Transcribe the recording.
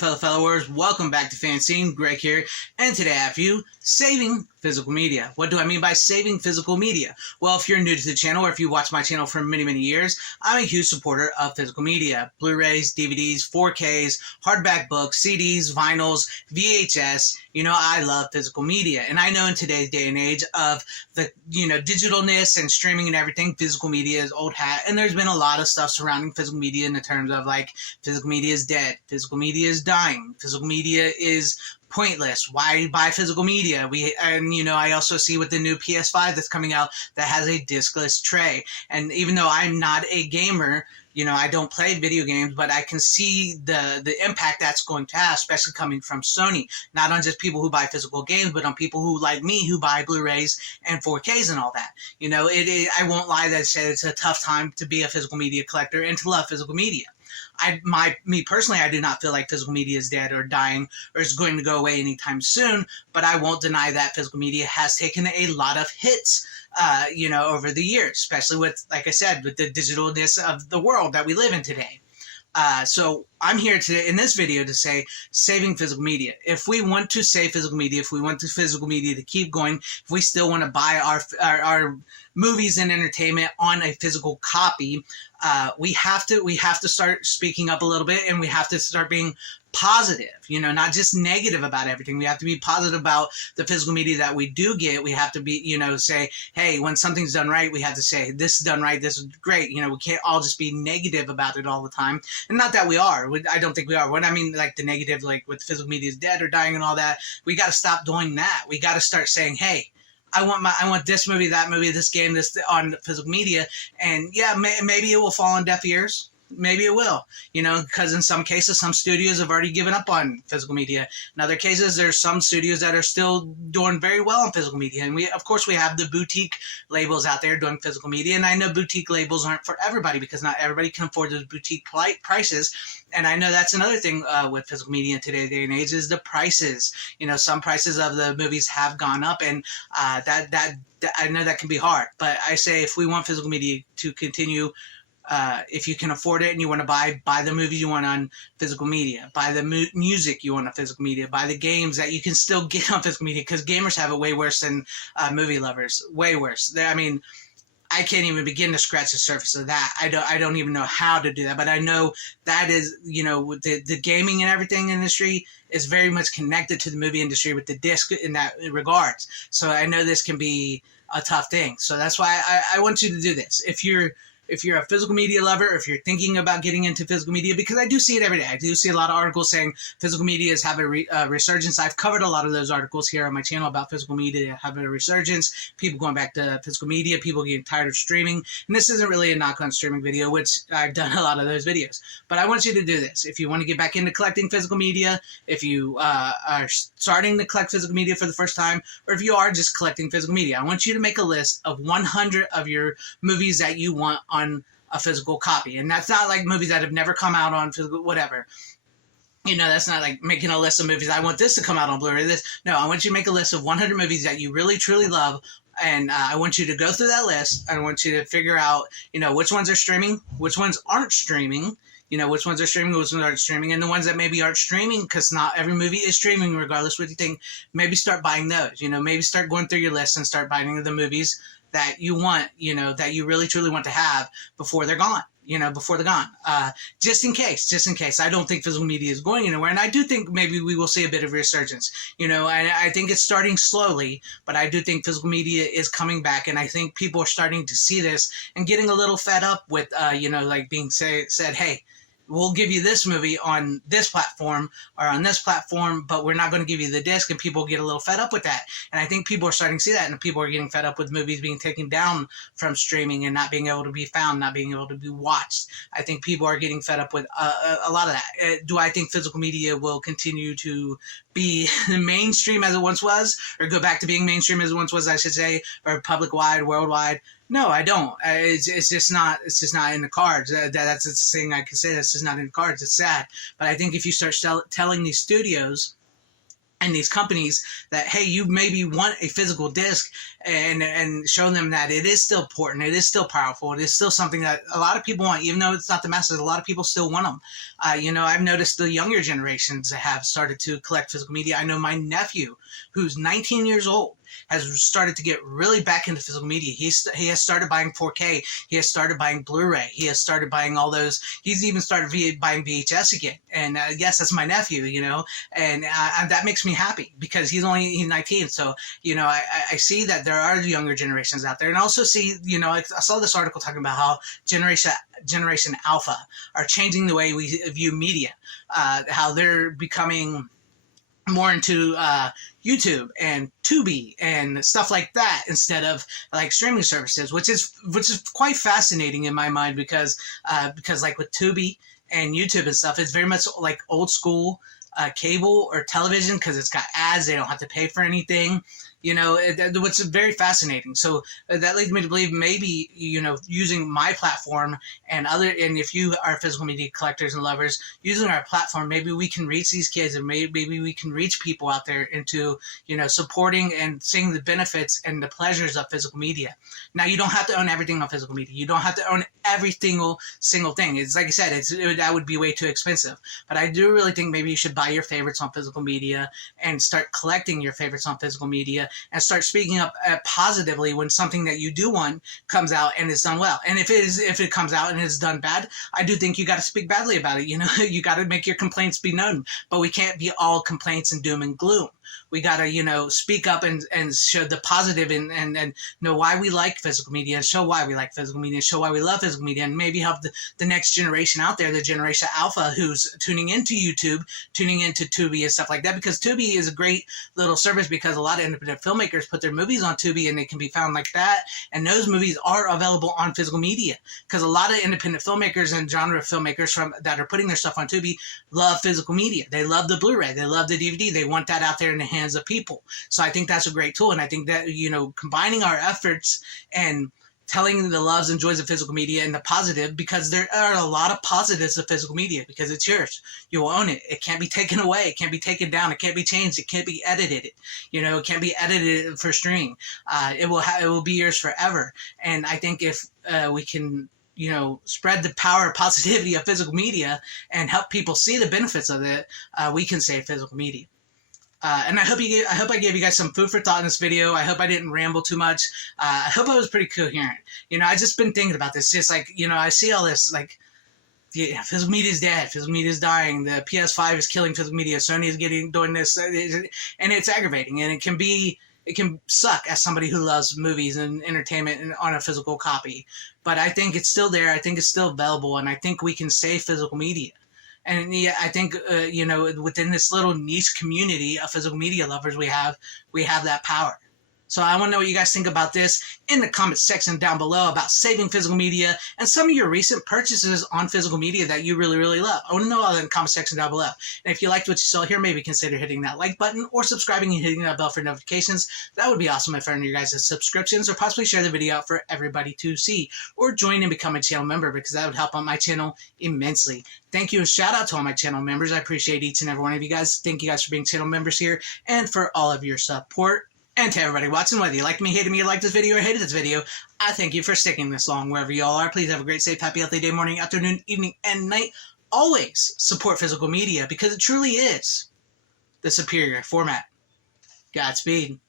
fellow warriors, welcome back to FanZcene. Greg here, and today I have for you saving physical media. What do I mean by saving physical media? Well, if you're new to the channel or if you watch my channel for many years, I'm a huge supporter of physical media. Blu-rays, DVDs, 4Ks, hardback books, CDs, vinyls, VHS. You know, I love physical media. And I know in today's day and age of the, digitalness and streaming and everything, physical media is old hat. And there's been a lot of stuff surrounding physical media in the terms of like, physical media is dead, physical media is dying, physical media is pointless. Why buy physical media? I also see with the new PS5 that's coming out that has a discless tray. And even though I'm not a gamer, I don't play video games, but I can see the impact that's going to have, especially coming from Sony. Not on just people who buy physical games, but on people who, like me, who buy Blu-rays and 4Ks and all that. I won't lie that it's a tough time to be a physical media collector and to love physical media. Me personally, I do not feel like physical media is dead or dying or is going to go away anytime soon, but I won't deny that physical media has taken a lot of hits, over the years, especially with, like I said, with the digitalness of the world that we live in today. So I'm here today in this video to say saving physical media. If we want to save physical media, if we want the physical media to keep going, if we still want to buy our movies and entertainment on a physical copy, we have to start speaking up a little bit, and we have to start being positive, not just negative about everything. We have to be positive about the physical media that we do get. We have to be, say, hey, when something's done right, we have to say, this is done right, this is great. We can't all just be negative about it all the time. And not that we are. I don't think we are. When I mean like the negative, like with physical media is dead or dying and all that, we got to stop doing that. We got to start saying, hey, I want this movie, that movie, this game, this on physical media. And yeah, maybe it will fall on deaf ears. Maybe it will, because in some cases, some studios have already given up on physical media. In other cases, there's some studios that are still doing very well on physical media. And of course, we have the boutique labels out there doing physical media. And I know boutique labels aren't for everybody because not everybody can afford those boutique prices. And I know that's another thing with physical media in today's day and age is the prices. Some prices of the movies have gone up, and that I know that can be hard. But I say if we want physical media to continue, if you can afford it and you want to buy the movies you want on physical media, buy the music you want on physical media, buy the games that you can still get on physical media, because gamers have it way worse than movie lovers, way worse. I can't even begin to scratch the surface of that. I don't even know how to do that, but I know that is, the gaming and everything industry is very much connected to the movie industry with the disc in that regards. So I know this can be a tough thing. So that's why I want you to do this. If you're a physical media lover, if you're thinking about getting into physical media, because I do see it every day. I do see a lot of articles saying physical media is having a resurgence. I've covered a lot of those articles here on my channel about physical media having a resurgence, people going back to physical media, people getting tired of streaming. And this isn't really a knock on streaming video, which I've done a lot of those videos. But I want you to do this. If you want to get back into collecting physical media, if you are starting to collect physical media for the first time, or if you are just collecting physical media, I want you to make a list of 100 of your movies that you want on a physical copy. And that's not like movies that have never come out on physical, whatever. That's not like making a list of movies. I want this to come out on Blu-ray. No, I want you to make a list of 100 movies that you really, truly love. And I want you to go through that list. I want you to figure out, which ones are streaming, which ones aren't streaming, which ones are streaming, which ones aren't streaming, and the ones that maybe aren't streaming, because not every movie is streaming, regardless what you think, maybe start buying those. Maybe start going through your list and start buying the movies that you want, that you really truly want to have before they're gone, just in case. I don't think physical media is going anywhere. And I do think maybe we will see a bit of resurgence, I think it's starting slowly, but I do think physical media is coming back. And I think people are starting to see this and getting a little fed up with, like being said, hey, we'll give you this movie on this platform or on this platform, but we're not going to give you the disc, and people get a little fed up with that. And I think people are starting to see that, and people are getting fed up with movies being taken down from streaming and not being able to be found, not being able to be watched. I think people are getting fed up with a lot of that. Do I think physical media will continue to be mainstream as it once was, or go back to being mainstream as it once was, I should say, or public-wide, worldwide? No, I don't. It's just not in the cards. That's the thing I can say. That's just not in the cards. It's sad. But I think if you start telling these studios and these companies that, hey, you maybe want a physical disc, and showing them that it is still important, it is still powerful, it is still something that a lot of people want, even though it's not the masses. A lot of people still want them. I've noticed the younger generations have started to collect physical media. I know my nephew, who's 19 years old, has started to get really back into physical media. He has started buying 4K. He has started buying Blu-ray. He has started buying all those. He's even started buying VHS again. And yes, that's my nephew, and that makes me happy because he's 19. So, I see that there are younger generations out there, and also see, I saw this article talking about how Generation Alpha are changing the way we view media, how they're becoming more into YouTube and Tubi and stuff like that instead of like streaming services, which is quite fascinating in my mind because like with Tubi and YouTube and stuff, it's very much like old school cable or television because it's got ads. They don't have to pay for anything. What's very fascinating. So that leads me to believe maybe, using my platform and if you are physical media collectors and lovers, using our platform, maybe we can reach these kids and maybe we can reach people out there into, supporting and seeing the benefits and the pleasures of physical media. Now, you don't have to own everything on physical media. You don't have to own every single thing. It's like I said, that would be way too expensive. But I do really think maybe you should buy your favorites on physical media and start collecting your favorites on physical media, and start speaking up positively when something that you do want comes out and is done well. And if it comes out and it's done bad, I do think you got to speak badly about it. You got to make your complaints be known. But we can't be all complaints and doom and gloom. We got to, speak up and show the positive and know why we like physical media, and show why we like physical media, and show why we love physical media, and maybe help the next generation out there, the Generation Alpha, who's tuning into YouTube, tuning into Tubi and stuff like that, because Tubi is a great little service because a lot of independent filmmakers put their movies on Tubi and they can be found like that, and those movies are available on physical media because a lot of independent filmmakers and genre filmmakers that are putting their stuff on Tubi love physical media. They love the Blu-ray, they love the DVD, they want that out there in the hands of people. So I think that's a great tool, and I think that combining our efforts and telling the loves and joys of physical media and the positive, because there are a lot of positives of physical media because it's yours. You will own it. It can't be taken away. It can't be taken down. It can't be changed. It can't be edited. It can't be edited for streaming. It will be yours forever. And I think if we can spread the power of positivity of physical media and help people see the benefits of it, we can save physical media. And I hope I gave you guys some food for thought in this video. I hope I didn't ramble too much. I hope I was pretty coherent. I just been thinking about this. Just like, I see all this, like, yeah, physical media is dead. Physical media is dying. The PS5 is killing physical media. Sony is doing this, and it's aggravating. And it can suck as somebody who loves movies and entertainment on a physical copy. But I think it's still there. I think it's still available, and I think we can save physical media. And yeah, I think, within this little niche community of physical media lovers we have that power. So I want to know what you guys think about this in the comment section down below about saving physical media and some of your recent purchases on physical media that you really, really love. I want to know all that in the comment section down below. And if you liked what you saw here, maybe consider hitting that like button or subscribing and hitting that bell for notifications. That would be awesome if I earned your guys' subscriptions, or possibly share the video out for everybody to see, or join and become a channel member, because that would help on my channel immensely. Thank you, and shout out to all my channel members. I appreciate each and every one of you guys. Thank you guys for being channel members here and for all of your support. And to everybody watching, whether you liked me, hated me, or liked this video, or hated this video, I thank you for sticking this long wherever y'all are. Please have a great, safe, happy, healthy day, morning, afternoon, evening, and night. Always support physical media because it truly is the superior format. Godspeed.